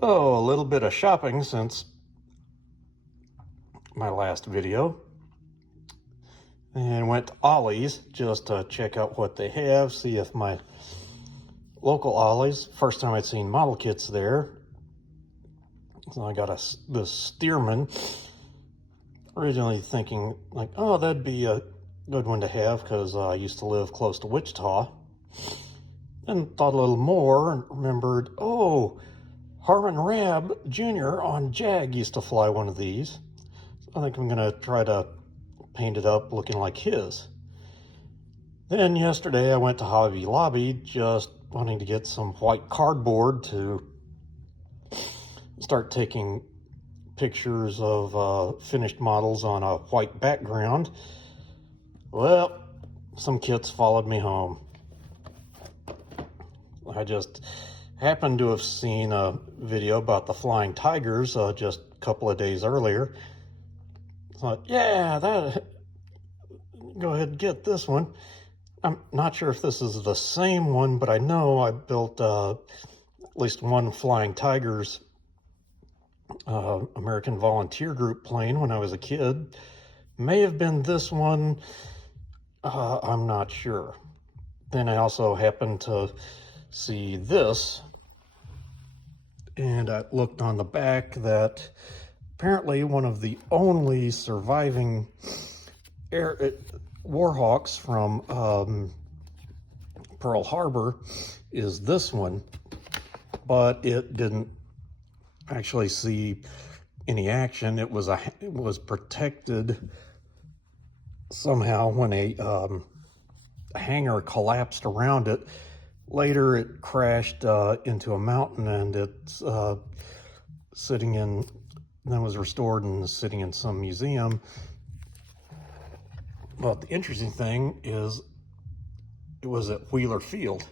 So, a little bit of shopping since my last video. And went to Ollie's just to check out what they have, see if my local Ollie's, first time I'd seen model kits there. So I got this Stearman, originally thinking like, oh, that'd be a good one to have because I used to live close to Wichita. And thought a little more and remembered, oh, Harmon Rabb Jr. on Jag used to fly one of these. So I think I'm gonna try to paint it up looking like his. Then yesterday I went to Hobby Lobby just wanting to get some white cardboard to start taking pictures of finished models on a white background. Well, some kits followed me home. I just happened to have seen a video about the flying tigers just a couple of days earlier. Thought, yeah, go ahead and get this one. I'm not sure if this is the same one, but I know I built at least one Flying Tigers American Volunteer Group plane when I was a kid. May have been this one, I'm not sure. Then I also happened to see this, and I looked on the back that apparently one of the only surviving Warhawks from Pearl Harbor is this one, but it didn't actually see any action. It was protected somehow when a hangar collapsed around it. Later, it crashed into a mountain, and it's sitting in, then was restored and is sitting in some museum. But the interesting thing is it was at Wheeler Field.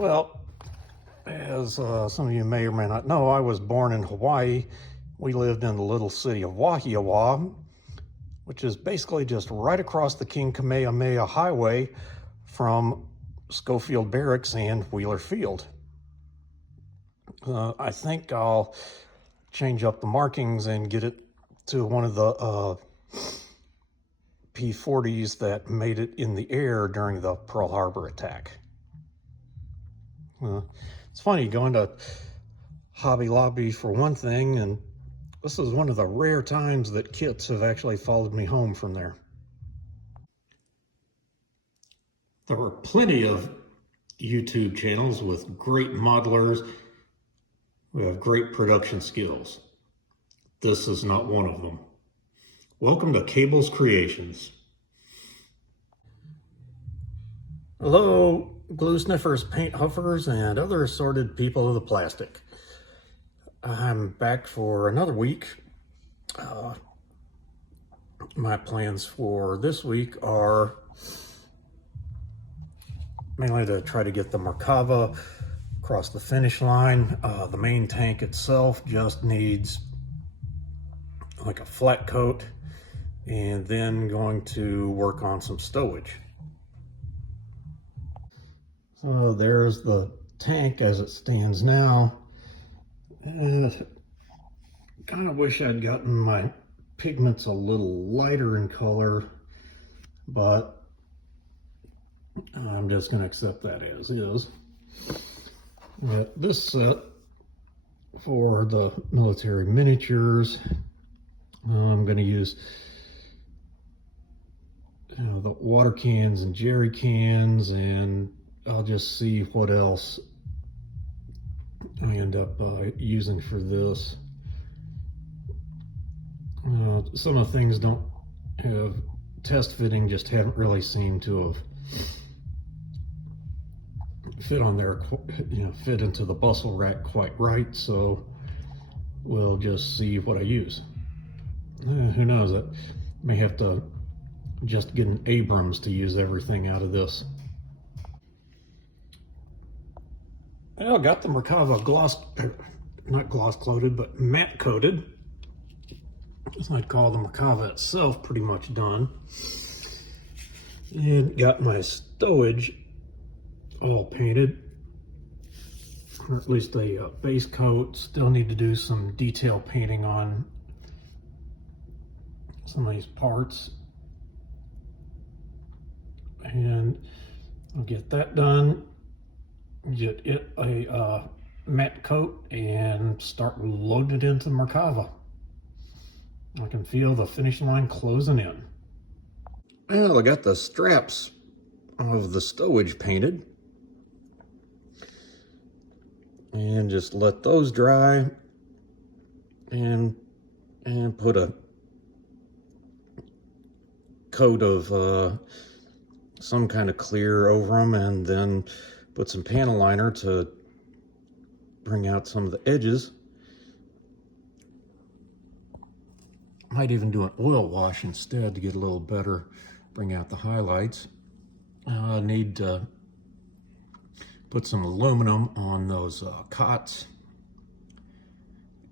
Well, as some of you may or may not know, I was born in Hawaii. We lived in the little city of Wahiawa, which is basically just right across the King Kamehameha Highway from Schofield Barracks and Wheeler Field. I think I'll change up the markings and get it to one of the P-40s that made it in the air during the Pearl Harbor attack. It's funny going to Hobby Lobby for one thing, and this is one of the rare times that kits have actually followed me home from there. There are plenty of YouTube channels with great modelers who have great production skills. This is not one of them. Welcome to Cable's Creations. Hello, glue sniffers, paint huffers, and other assorted people of the plastic. I'm back for another week. My plans for this week are mainly to try to get the Merkava across the finish line. The main tank itself just needs like a flat coat, and then going to work on some stowage. So there's the tank as it stands now. And kind of wish I'd gotten my pigments a little lighter in color, but I'm just going to accept that as is. This set for the military miniatures, I'm going to use the water cans and jerry cans, and I'll just see what else I end up using for this. Some of the things don't have test fitting, just haven't really seemed to have fit on there, fit into the bustle rack quite right, so we'll just see what I use. Who knows, I may have to just get an Abrams to use everything out of this. I got the Merkava not gloss coated, but matte coated. As I'd call the Merkava itself pretty much done. And got my stowage all painted. or at least a base coat. Still need to do some detail painting on some of these parts, and I'll get that done, get it a matte coat, and start loading it into the Merkava. I can feel the finish line closing in. Well, I got the straps of the stowage painted, and just let those dry, and put a coat of some kind of clear over them, and then put some panel liner to bring out some of the edges. Might even do an oil wash instead to get a little better, bring out the highlights. I need to put some aluminum on those cots,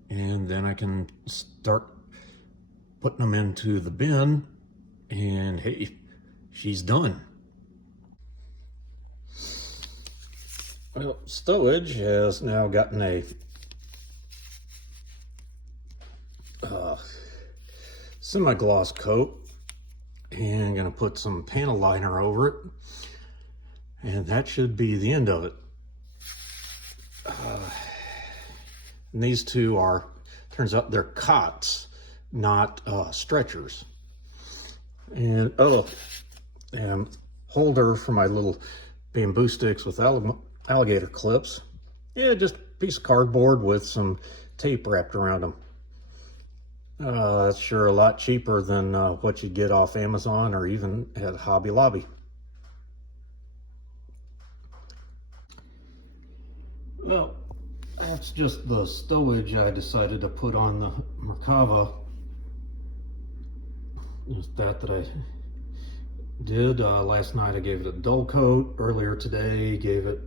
and then I can start putting them into the bin, and hey, she's done. Well, stowage has now gotten a semi-gloss coat, and I'm gonna put some panel liner over it, and that should be the end of it. And these two are, turns out they're cots, not stretchers. And and holder for my little bamboo sticks with alligator clips. Yeah, just a piece of cardboard with some tape wrapped around them. That's sure a lot cheaper than what you get off Amazon or even at Hobby Lobby. Well, that's just the stowage I decided to put on the Merkava. Just that I did. Last night I gave it a dull coat. Earlier today gave it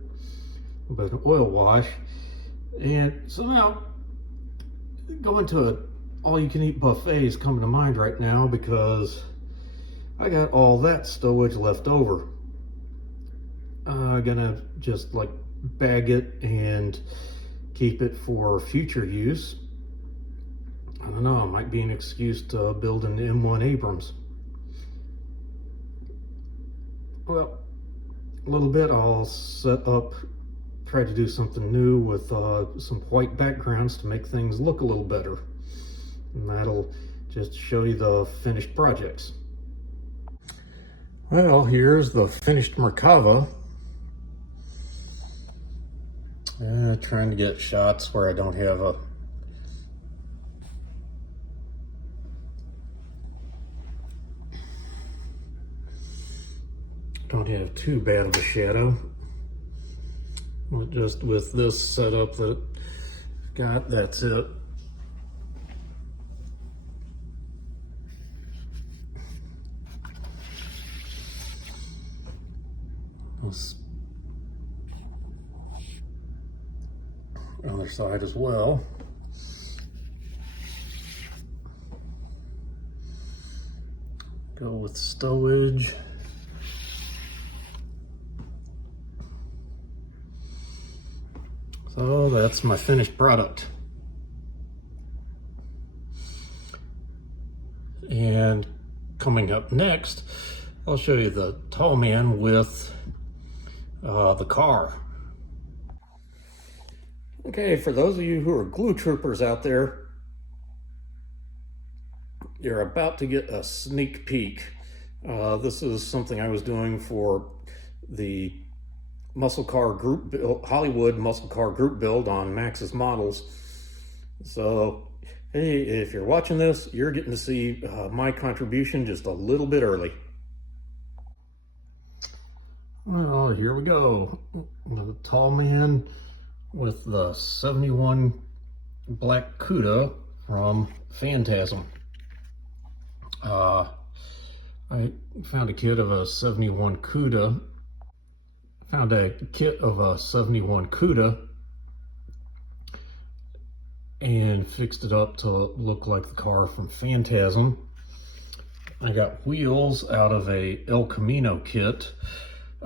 a bit of an oil wash. And so now going to a all-you-can-eat buffet is coming to mind right now, because I got all that stowage left over. I'm gonna just like bag it and keep it for future use. I don't know, it might be an excuse to build an M1 Abrams. Well, a little bit I'll set up, try to do something new with some white backgrounds to make things look a little better. And that'll just show you the finished projects. Well, here's the finished Merkava. Trying to get shots where I don't have too bad of a shadow. Just with this setup that I've got, that's it. This other side as well. Go with stowage. So that's my finished product. And coming up next, I'll show you the tall man with the car. Okay, for those of you who are glue troopers out there, you're about to get a sneak peek. This is something I was doing for the muscle car group build, Hollywood muscle car group build on Max's models. So, hey, if you're watching this, you're getting to see my contribution just a little bit early. Well, here we go. The tall man with the 71 black CUDA from Phantasm. I found a kit of a 71 CUDA. Found a kit of a 71 CUDA and fixed it up to look like the car from Phantasm. I got wheels out of a El Camino kit.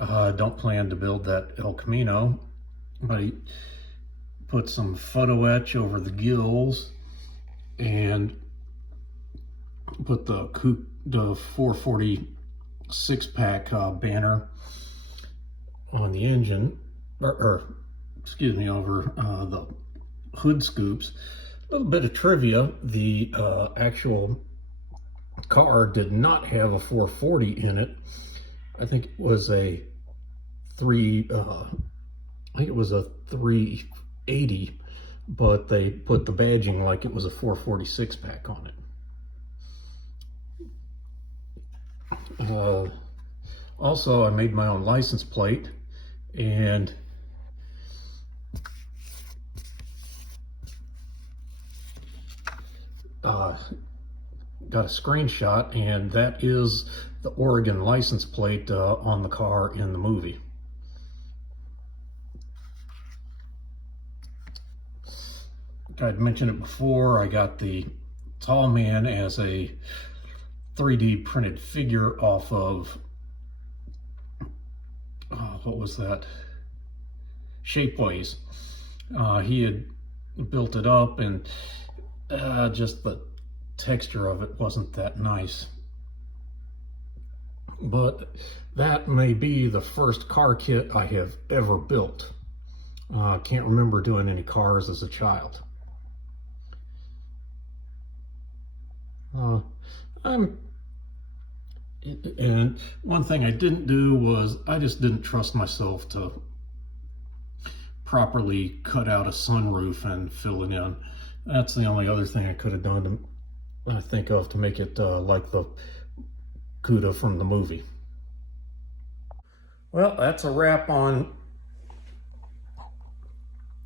I don't plan to build that El Camino, but put some photo etch over the gills and put the 440 pack banner on the engine, or excuse me, over the hood scoops. A little bit of trivia: the actual car did not have a 440 in it. I think it was a 380, but they put the badging like it was a 446 pack on it. Also, I made my own license plate, and got a screenshot, and that is the Oregon license plate on the car in the movie. I'd mentioned it before, I got the Tall Man as a 3D printed figure off of, what was that? Shapeways. He had built it up, and just the texture of it wasn't that nice. But that may be the first car kit I have ever built. I can't remember doing any cars as a child. And one thing I didn't do was I just didn't trust myself to properly cut out a sunroof and fill it in. That's the only other thing I could have done I think of to make it like the Cuda from the movie. Well, that's a wrap on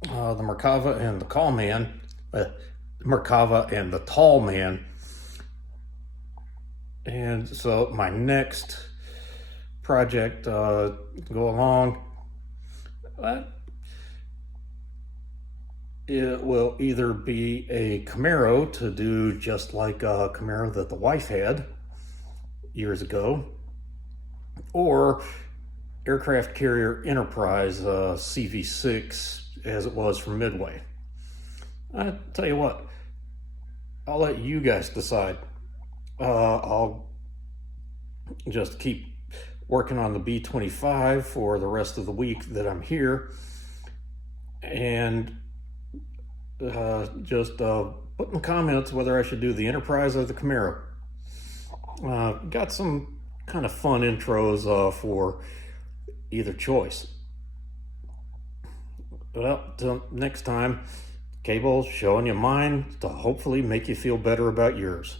the Merkava and the Merkava and the Tall Man. And so my next project go along, it will either be a Camaro to do just like a Camaro that the wife had years ago, or aircraft carrier Enterprise CV6 as it was from Midway. I tell you what, I'll let you guys decide. I'll just keep working on the B-25 for the rest of the week that I'm here, and just put in the comments whether I should do the Enterprise or the Camaro. Got some kind of fun intros for either choice. Well, till next time, Cable showing you mine to hopefully make you feel better about yours.